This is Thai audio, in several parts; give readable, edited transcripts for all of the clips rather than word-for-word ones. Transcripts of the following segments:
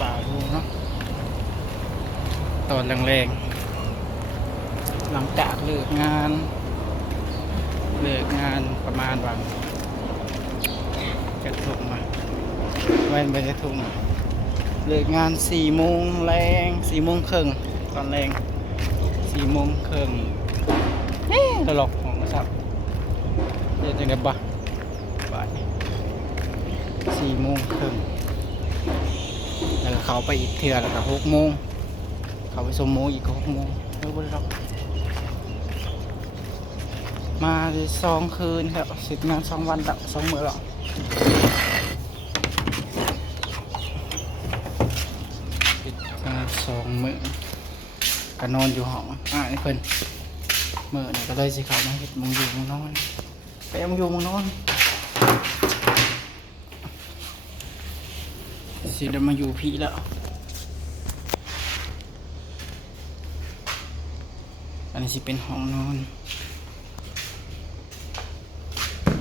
ป่าลูเนาะตอนแรงๆหลังจากเลิกงานประมาณวันจะทุ่มมาแว่นไปจะทุ่มเลิกงาน4 โมงแรง4 โมงครึ่งตอนแรง4 โมงครึ่งตลกของนะครับเดี๋ยวจะได้บ่บ่าย4 โมงครึ่งแล้วก็เขาไปอีกเทื่อแล้วก็6 โมงเขาไปสมโมอีก6 โมงแล้วบ่ได้รับมา2 คืนแล้วเสร็จงาน2 วันแล้ว2 มื้อแล้วเสร็จงาน2 มื้อก็นอนอยู่ห้องไอ้เพิ่นมื้อนี้ก็เลยสิเข้ามาเฮ็ดมุงอยู่มุงนอนไปมุงอยู่มุงนอนสิได้มาอยู่พี่แล้วอันนี้สิเป็นห้องนอน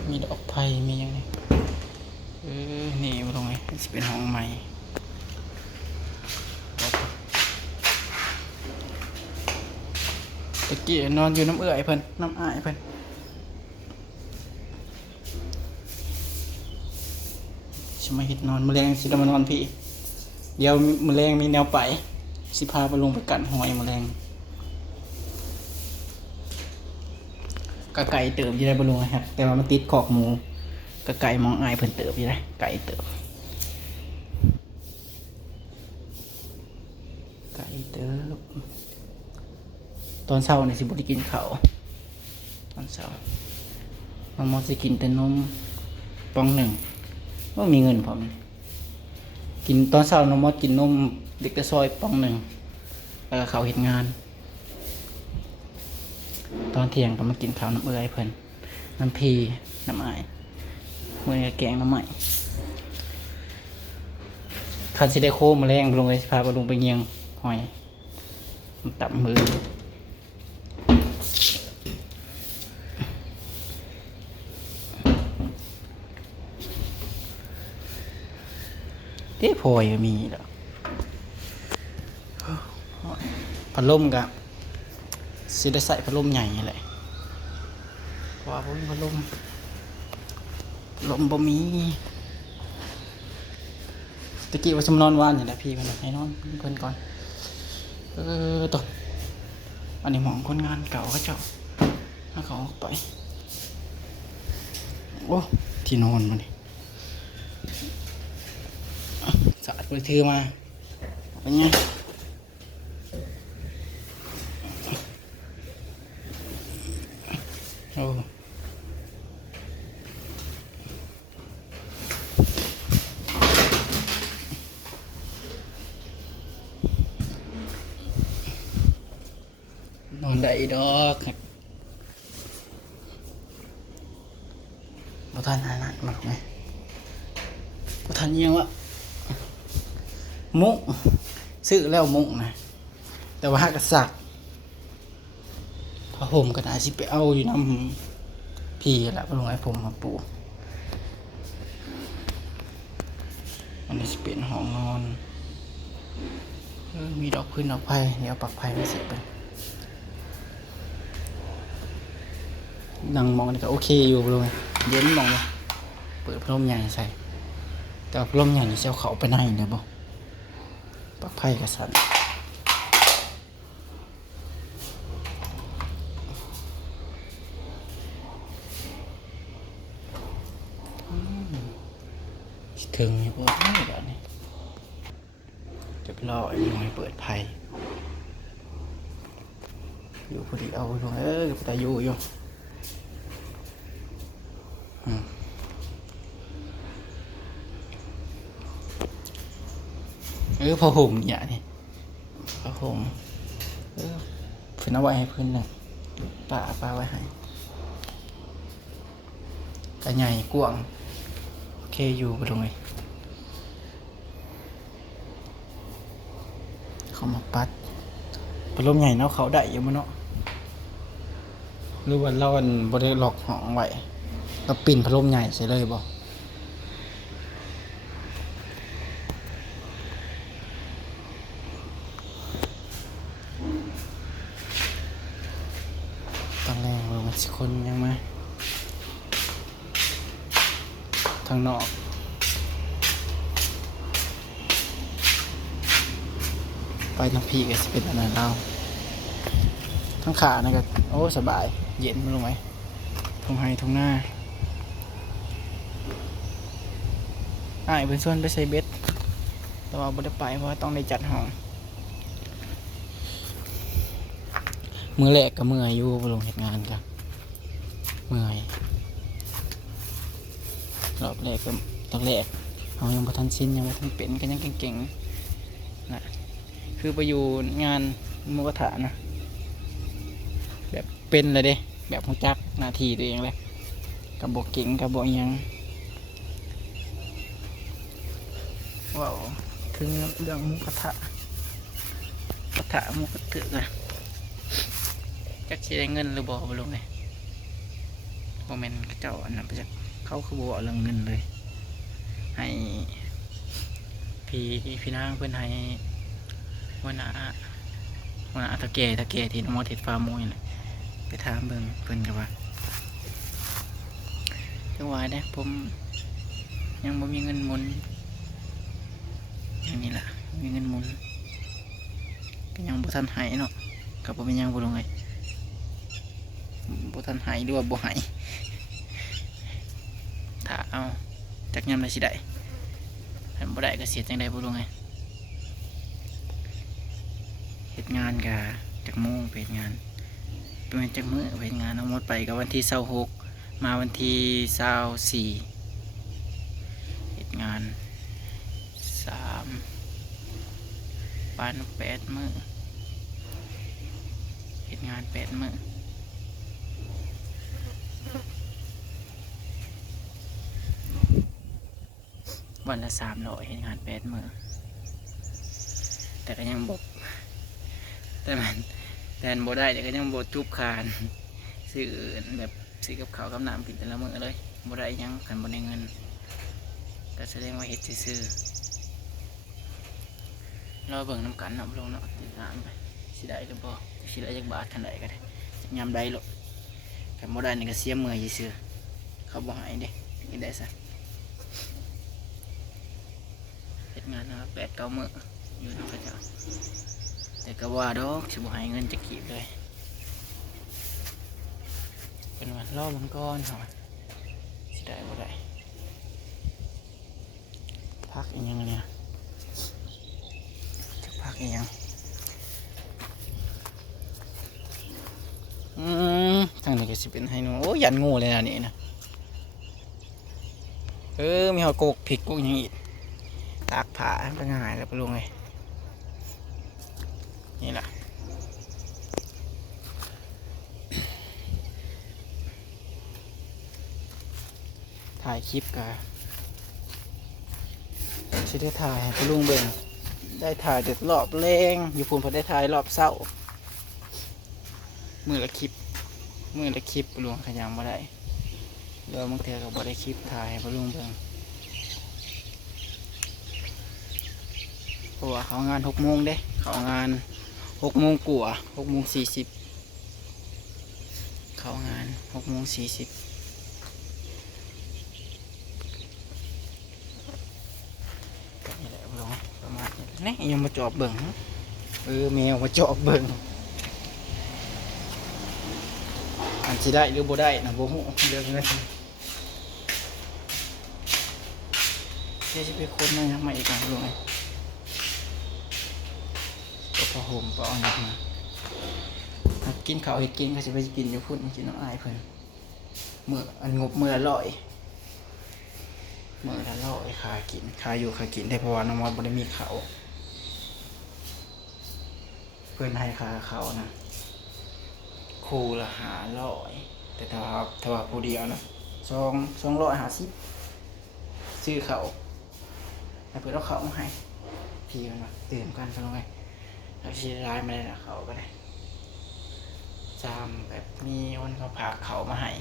มีดอกไผ่มีอย่างนี้นี่มาตรงนี้สิเป็นห้องใหม่ตะกี้นอนอยู่น้ำเอื้อยเพิ่นน้ำอ้ายเพิ่นสิมาเฮ็ดนอนมื้อแลงสิได้มานอนพี่เดี๋ยวมื้อแลงมีแนวไปสิพาไปลงไปกัดหอยมื้อแลงก็ไก่เติบอยู่ได้บ่ลงนะครับแต่ว่ามันติดคอกหมูก็ไก่มองอ้ายเพิ่นเติบอยู่ได้ไก่เติบตอนเช้าเนี่ยสิบ่ได้กินข้าวตอนเช้าน้องมอสิกินแต่นมปองหนึ่งว่ามีเงินพอมั้ยกินตอนเช้าน้องมอกินนมเด็กแต่ซอยปองหนึ่งแล้วก็เขาเฮ็ดงานตอนเที่ยงก็มากินข้าวน้ำเอื้อยเพิ่นน้ำพีน้ำอ้ายมื้อนี้แกงน้ำใหม่คันสิได้โคมาแรงลงเลยสิพาไปลงไปเงียงหอยตับมือเต้พอยก็มีแล้วพัดลมกับสิได้ใส่พัดลมใหญ่แหละเพราะว่าผมพัดลมบ่มีตะกี้ว่าสมนอนวานอย่างไรพี่มันให้นอนเพิ่นก่อนตกอันนี้หมองคนงานเก่าเขาเจ้าถ้าเขาออกไปโอ้ที่นอนมันนี่สะอาดไปถือมาเป็นไงโอ้นอนได้ดอกบ่ทันหานักมากไหมบ่ทันยังวะมุกซื้อแล้วมุกนะแต่ว่ากระสักพระห่มก็น่าสิไปเอาอยู่น้ำพี่แหละพระลงไอ้ผมมาปูอันนี้สิเป็นห้องนอนมีดอกพื้นดอกไผ่เดี๋ยวปักไผ่ไม่เสร็จไปนั่งมองนี่ก็โอเคอยู่เลยเย็นมองเลยเปิดพัดลมใหญ่ใส่แต่พัดลมใหญ่นี่เจ้าเขาไปไหนเนี่ยบ่ปักไผ่กระสันถึงนี่พวกนี้แบบนี้จะรอไอ้ลงให้เปิดไผ่อยู่พอดีเอาลงแต่อยู่พอห่มเนี่ยนี่พอห่มเพื่อนเอาไว้ให้เพื่อนหนึ่งป้าไว้ให้กระใหญ่กว้างโอเคอยู่ไปตรงไหนเขามาปัดพัดลมใหญ่เนาะเขาได้อยู่มั้งเนาะหรือว่าเราบริหลอกห้องไว้เราปิ่นพัดลมใหญ่ใช่เลยบ่ คนยังมาทางนอกไปทางพี่ก็จะเป็นอันนั้นเอาทั้งขานะก็โอ้สบายเย็นไม่รู้ไหมทงไฮทงหน้าเป็นส่วนไปใส่เบ็ดแต่ว่าบ่ได้ไปเพราะว่าต้องได้จัดห้องมือแรกก็เมื่อยอยู่ไปลงเหตุงานกันเมื่อยรอบแรกก็ตอนแรกเอายังบ่ทันชินยังบ่ทันเป็นก็ยังเก่งๆนะคือไปอยู่งานหมูกระทะนะแบบเป็นเลยเด้แบบรู้จักหน้าที่ตัวเองเลยกับบ่เก่งกับบ่ยังว้าวถึงเรื่องหมูกระทะหมูกระทะนะจักสิได้เงินหรือบ่บ่ลงเลยบ่แม่นเจ้าอันนั้นไปจักเขาคือบ่เรื่องเงินเลยให้พี่นางเพิ่นให้หัวหน้าตะแก่ที่น้องมอเทศฟาร์มนี่แหละไปถามเบิ่งเพิ่นก็ว่าจังหวะเด้ผมยังบ่มีเงินหมุนอย่างนี้ล่ะมีเงินหมุนก็ยังบ่ทันให้เนาะก็บ่เป็นหยังบ่ลงเลยบ่ทันให้หรือว่าบ่ให้ถ้าเอาจักยามใดสิได้ถ้าบ่ได้ก็เสียจังได๋บ่ลงเลยเฮ็ดงานก็จักโมงไปเฮ็ดงานเป็นจักมื้อไปเฮ็ดงานเอาหมดไปก็วันที่26มาวันที่24เฮ็ดงาน3ปาน8 มื้อเฮ็ดงาน8 มื้อวันละ300เฮ็ดงาน8 มื้อแต่ก็ยังบ่แต่มันบ่ได้แต่ก็ยังบ่จุบคานซื้อแบบซื้อกับข้าวกับน้ำกินแต่ละมื้อเลยบ่ได้ยังคันบ่ได้เงินก็แสดงว่าเฮ็ดซื่อๆรอเบิ่งน้ำกันเนาะลงเนาะติดตามไปสิได้หรือบ่สิได้จักบาทคันใดก็ได้ยามใดโลดคันบ่ได้นี่ก็เสียเมื่อยซื่อๆเขาบ่ให้เด้เฮ็ดได้ซะเฮ็ดงานนะ8-9 มื้ออยู่นำเขาเจ้าแต่ก็ว่าดอกสิบ่ให้เงินจักกีบเลยเป็นวันรอมันก่อนค่ะสิได้บ่ได้พักอีกยังเนี่ยจะพักอีกยังทางนี้ก็สิเป็นให้หนูโอ้ยันงูเลยนะนี่นะมีหอยโกกผิกกุกยังอีกตากผ้าไปง่ายแล้วไปลงเลยนี่แหละถ่ายคลิปกันจะได้ถ่ายให้ลุงเบิ่งได้ถ่ายแต่รอบแรงอยู่พูนพอได้ถ่ายรอบเศร้ามือละคลิปลุงขยันมาได้เดี๋ยวบางเทีก็บ่ได้คลิปถ่ายให้ลุงเบิ่งเพราะว่าเขางาน6 โมงเด้เขางาน6 โมงกว่า6:40เขางาน6:40นี่แหละลงประมาณนี้ยังมาจอบเบิ่งแมวมาจอบเบิ่งอันที่ได้หรือบ่ได้นะบ่ฮู้เรื่องเงินเดี๋ยวจะไปค้นมายังมาอีกกันลงก็พอห่มพอเอาหนักมากินข้าวเห็ดกินก็จะไปกินอยู่พุ่นกินน้ำอายเพิ่นอันงบมื้อละ100ค่ากินค่าอยู่ค่ากินได้เพราะว่าน้องมอสบ่ได้มีข้าวเพิ่นให้ค่าข้าวนะคู่ละ500แต่ถ้าว่าผู้เดียวนะ250ซื้อข้าวให้เพิ่นเอาข้าวมาให้พี่มันว่าตื่นกันซะลงไงแล้วสิร้ายมาได้นะข้าวก็ได้จามแบบมีคนเขาพาเขามาให้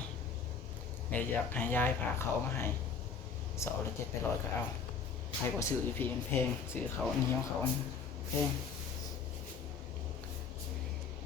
เดี๋ยวอยากให้ยายพาเขามาให้200 700ก็เอาใครก็ซื้อพี่มันแพงซื้อเขาอันนี้เขาอันแพง